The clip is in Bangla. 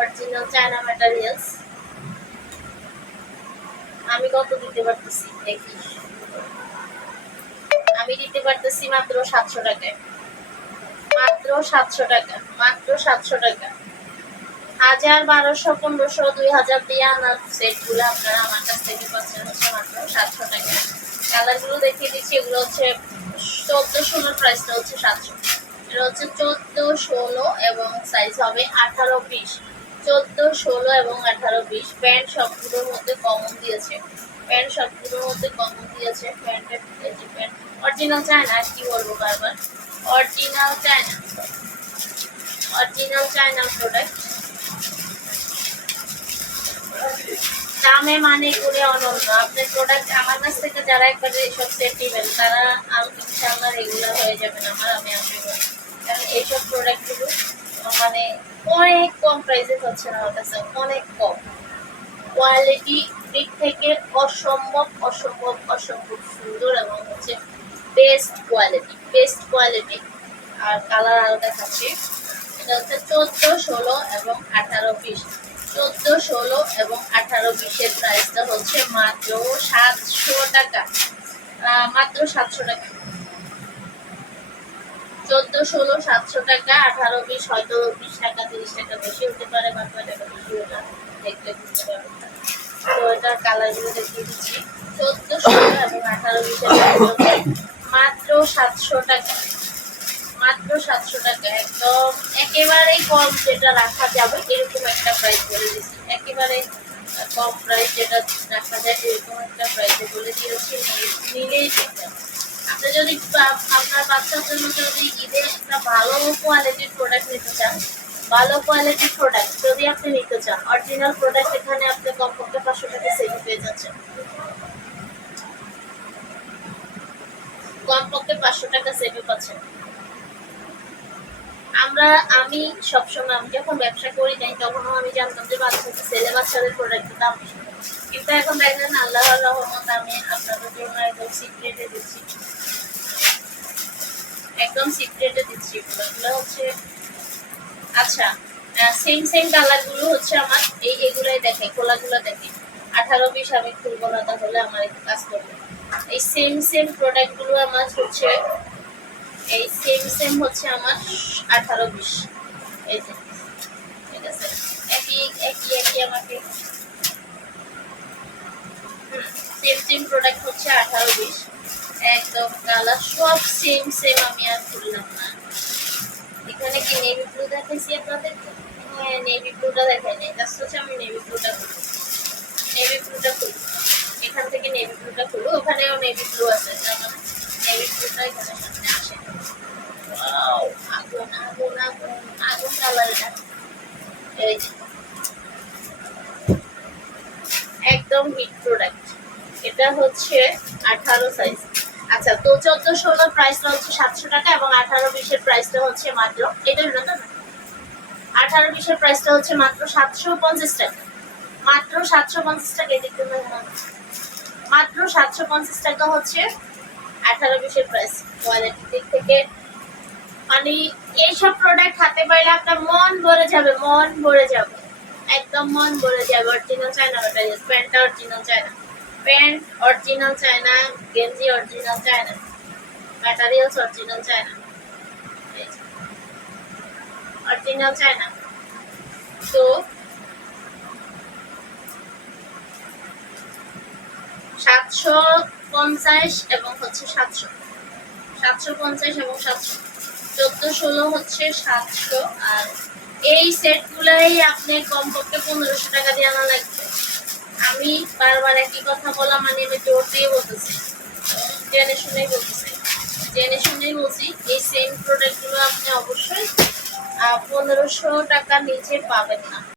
Original China materials. আমি কত দিতে পারতেছি দেখি। আমি দিতে পারতেছি মাত্র 700 টাকায়। মাত্র 700 টাকা, মাত্র 700 টাকা। 1000, 1200, 1500, 2000 দিয়ে আনার সেটগুলো আপনারা আমার কাছ থেকে পাচ্ছেন হচ্ছে মাত্র 700 টাকা। কালারগুলো দেখিয়ে দিচ্ছি, এগুলো হচ্ছে 14, 16 প্রাইসটা হচ্ছে 700। এটা হচ্ছে 14, 16 এবং সাইজ হবে 18, 20। 14, 16 এবং 18, 20। প্যান্ট সবগুলোর মধ্যে কমন দিয়েছে, প্যান্ট সবগুলোর মধ্যে কমন দিয়েছে। প্যান্টের এই যে প্যান্ট অরিজিনাল চায়না, কি বলবো বারবার, original China, original China product. দামে মানে করে অনন্য। আপনার প্রোডাক্ট আমার কাছ থেকে যারা একবার এইসব সেট নেবেন তারা ইনশাআল্লাহ রেগুলার হয়ে যাবেন আমার, আমি বলি। কারণ এইসব প্রোডাক্টগুলো মানে অনেক কম প্রাইসে হচ্ছে না আমার কাছে, অনেক কম। কোয়ালিটি দিক থেকে অসম্ভব অসম্ভব অসম্ভব সুন্দর এবং হচ্ছে বেস্ট কোয়ালিটি, বেস্ট কোয়ালিটি। আর কালার আরও দেখাচ্ছি। এটা হচ্ছে 14, 16 এবং 18, 20। 14, 16 এবং 18, 20-এর প্রাইসটা হচ্ছে মাত্র 700 টাকা। মাত্র 700 টাকা। 14, 16, 700 টাকা। 18, 20 হয়তো 20 টাকা 30 টাকা বেশি হতে পারে বা 5 টাকা বেশি, ওটা দেখলে বুঝতে পারবেন। তো এটার কালারগুলো দেখিয়ে দিচ্ছি। 14, 16 এবং 18, 20-এর মাত্র 700 টাকা। মাত্র 700 টাকা। একদম একেবারেই কম যেটা রাখা যাবে এরকম একটা প্রাইস বলে দিচ্ছি। একেবারে কম প্রাইস যেটা রাখা যায় এরকম একটা প্রাইসে বলে দিয়েছি, নিলেই ঠিক। আপনি যদি আপনার বাচ্চার জন্য যদি ঈদে একটা ভালো কোয়ালিটির প্রোডাক্ট নিতে চান, ভালো কোয়ালিটির প্রোডাক্ট যদি আপনি নিতে চান, অরিজিনাল প্রোডাক্ট এখানে আপনি কমপক্ষে 500 টাকা সেল পেয়ে যাচ্ছেন। কমপক্ষে 500 টাকা সেভে পাচ্ছেন। আমি সবসময় আমি যখন ব্যবসা করি নাই তখনও আমি জানতাম যে বাচ্চাদের প্রোডাক্টের দাম বেশি, কিন্তু এখন দেখেন আল্লাহর রহমত আমি আপনাদের জন্য একদম সিক্রেটে দিচ্ছি, একদম সিক্রেটে দিচ্ছি। এগুলো হচ্ছে আচ্ছা সেম কালারগুলো হচ্ছে আমার এগুলাই দেখে, খোলাগুলো দেখে। 18, 20 আমি খুলবো না, তাহলে আমার একটু কাজ করবে। এই সেম প্রোডাক্টগুলো আমার হচ্ছে এই সেম হচ্ছে আমার 18, 20। এই যে ঠিক আছে, একই আমাকে সেম প্রোডাক্ট হচ্ছে 18, 20। একদম কালার সব সেম। আমি আর খুললাম না। এখানে কি নেভি ব্লু দেখাইছি আপনাদের? হ্যাঁ, নেভি ব্লুটা দেখাই নাই, জাস্ট হচ্ছে আমি নেভি ব্লুটা খুলবো। নেভি ব্লুটা খুলবো, এখান থেকে নেভি ব্লুটা খুলবো। ওখানেও নেভি ব্লু আছে, মানে নেভি ব্লুটা এখানে সামনে আসে। আগুন কালার এটা। এই যে একদম হিট প্রোডাক্ট। এটা হচ্ছে 18 সাইজ। আচ্ছা, তো 14, 16 প্রাইসটা হচ্ছে 700 টাকা এবং 18, 20-এর প্রাইসটা হচ্ছে মাত্র, এটা হলো না, 18, 20-এর প্রাইসটা হচ্ছে মাত্র 750 টাকা। মাত্র 750 টাকা। দেখতে পাবেন মাত্র 750 টাকা হচ্ছে 18, 20-এর প্রাইস। কোয়ালিটির দিক থেকে মানে এইসব প্রোডাক্ট হাতে পাইলে আপনার মন ভরে যাবে, মন ভরে যাবে, একদম মন ভরে যাবে। Original China material. প্যান্টটা original China, pant original China, গেঞ্জি original China, materials original China, original China. তো 750 এবং হচ্ছে 700, 750 এবং 700। 14, 16 হচ্ছে 700। আর এই সেটগুলাই আপনি কমপক্ষে 1500 টাকা দিয়ে আনা লাগবে। আমি বারবার একই কথা বলা মানে আমি জোর দিয়ে বলতেছি, জেনে শুনেই বলতেছি, জেনে শুনেই বলছি। এই সেম প্রোডাক্টগুলো আপনি অবশ্যই 1500 টাকার নিচে পাবেন না।